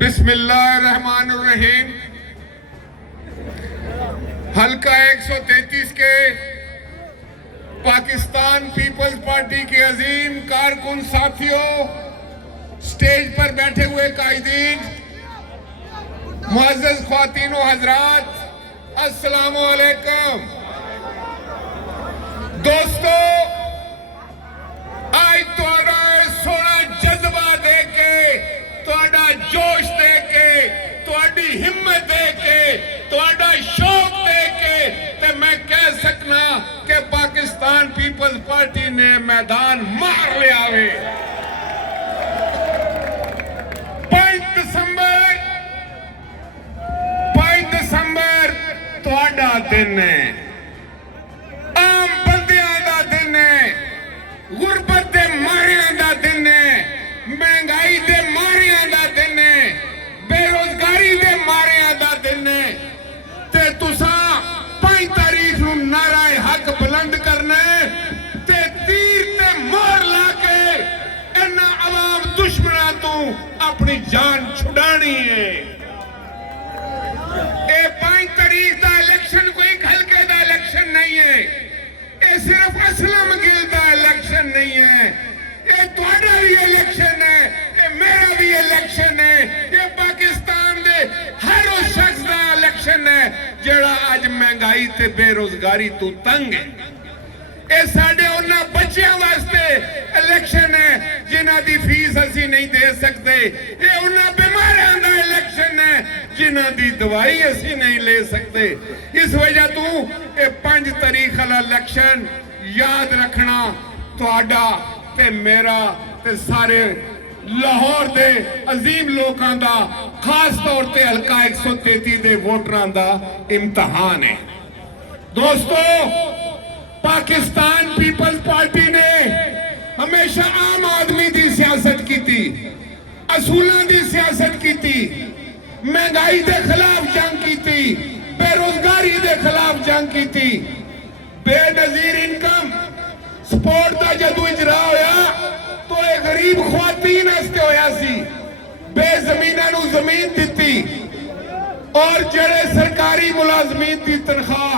बिस्मिल्लाहिर्रहमानिर्रहीम। हल्का 133 के पाकिस्तान पीपल्स पार्टी के अजीम कारकुन साथियों, स्टेज पर बैठे हुए कायदीन, मुअज़्ज़ज़ ख्वातीन व हज़रात, अस्सलामु अलैकुम। दोस्तों, आज थोड़ा सोना जज्बा दे के, थोड़ा जोश दे के, थोड़ी हिम्मत दे के, थोड़ा शौक दे के ते मैं कह सकना कि पाकिस्तान पीपल्स पार्टी ने मैदान मार लिया वे। 5 दिसंबर थोड़ा दिन है, आम बंदियां दा दिन है, गुरबत दे मारियां दा दिन है, महंगाई दे मारियां दा दिन है, बेरोजगारी दे मारियां दा दिन है। ते तुसा 5 तारीख नूं नाराए हक बुलंद करना है ते तीर ते मोहर ला के इन्हां अवाम दुश्मनां तों अपनी जान छुड़ानी है। 5 तारीख का इलेक्शन कोई हल्के का इलेक्शन नहीं है, ये सिर्फ असलम गिल का इलेक्शन नहीं है, ये तुम्हारा भी इलेक्शन है, ये मेरा भी इलेक्शन है, ये पाकिस्तान के हर उस शख्स का इलेक्शन है जिहड़ा अज महंगाई ते बेरोजगारी तो तंग है। ये साडे उन्हां बच्चियां वास्ते इलेक्शन है जिन्हां दी फीस असीं नहीं दे सकते, ये उन्हां बीमारियां दा इलेक्शन है जिन्हां दी दवाई असीं नहीं ले सकते। इस वजह तो ये 5 तारीख वाला इलेक्शन याद रखना तुहाडा ते मेरा ते सारे लाहौर दे अजीम लोकां दा, खास तौर ते हल्का 133 दे वोटरां दा इम्तिहान है। दोस्तों, पाकिस्तान पीपल्स पार्टी ने हमेशा आम आदमी की सियासत की थी, असूलों की सियासत की थी, महंगाई के खिलाफ जंग की थी, बेरोजगारी के खिलाफ जंग की थी। बेनजीर इनकम सपोर्ट का जदों इजरा होया तो एक गरीब ख्वातीन वास्ते होया सी, बेजमीनां नूं जमीन दिती और जेड़े सरकारी मुलाजमीन की तनख्वाह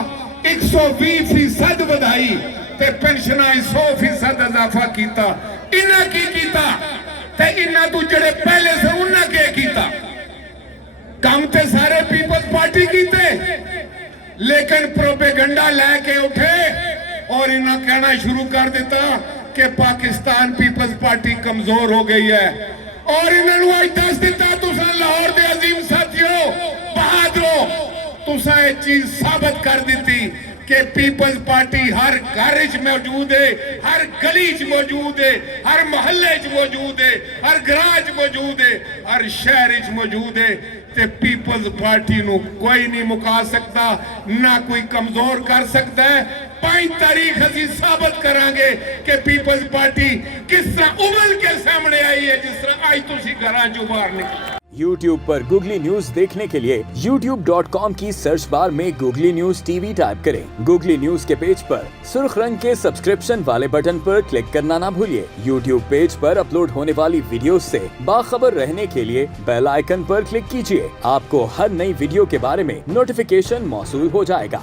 120% ਵਧਾਈ ਤੇ ਪੈਨਸ਼ਨਾਂ 100% ਇਜ਼ਾਫਾ ਕੀਤਾ। ਇਹਨਾਂ ਕੀ ਕੀਤਾ ਤੇ ਇਹਨਾਂ ਤੋਂ ਜਿਹੜੇ ਪਹਿਲੇ ਸੇ ਉਹਨਾਂ ਕੀ ਕੀਤਾ? ਕੰਮ ਤੇ ਸਾਰੇ पीपल्स पार्टी कीते, लेकिन प्रोपेगेंडा लेके उठे और इन्हें कहना शुरू कर दिता कि पाकिस्तान पीपल्स पार्टी कमजोर हो गई है। और इन्होंने आज दस दिता, तुसा लाहौर के अजीम साथियों, बहादुरों, तुसा ये चीज साबित कर दी कि पीपल्स पार्टी हर घर च मौजूद है, हर गली च मौजूद है, हर मोहल्ले च मौजूद है, हर ग्रां च मौजूद है, हर शहर च मौजूद है। ते पीपल्स पार्टी नूं कोई नहीं मुका सकता, ना कोई कमजोर कर सकता है। 5 तारीख असीं साबित करांगे कि पीपल्स पार्टी किस तरह उबल के सामने आई है, जिस तरह आज तुसीं घरां चों बाहर निकले। YouTube पर गूगली न्यूज देखने के लिए youtube.com की सर्च बार में गूगली न्यूज टीवी टाइप करें। गूगली न्यूज के पेज पर सुर्ख रंग के सब्सक्रिप्शन वाले बटन पर क्लिक करना ना भूलिए। YouTube पेज पर अपलोड होने वाली वीडियोस से बाखबर रहने के लिए बेल आइकन पर क्लिक कीजिए। आपको हर नई वीडियो के बारे में नोटिफिकेशन मौसूल हो जाएगा।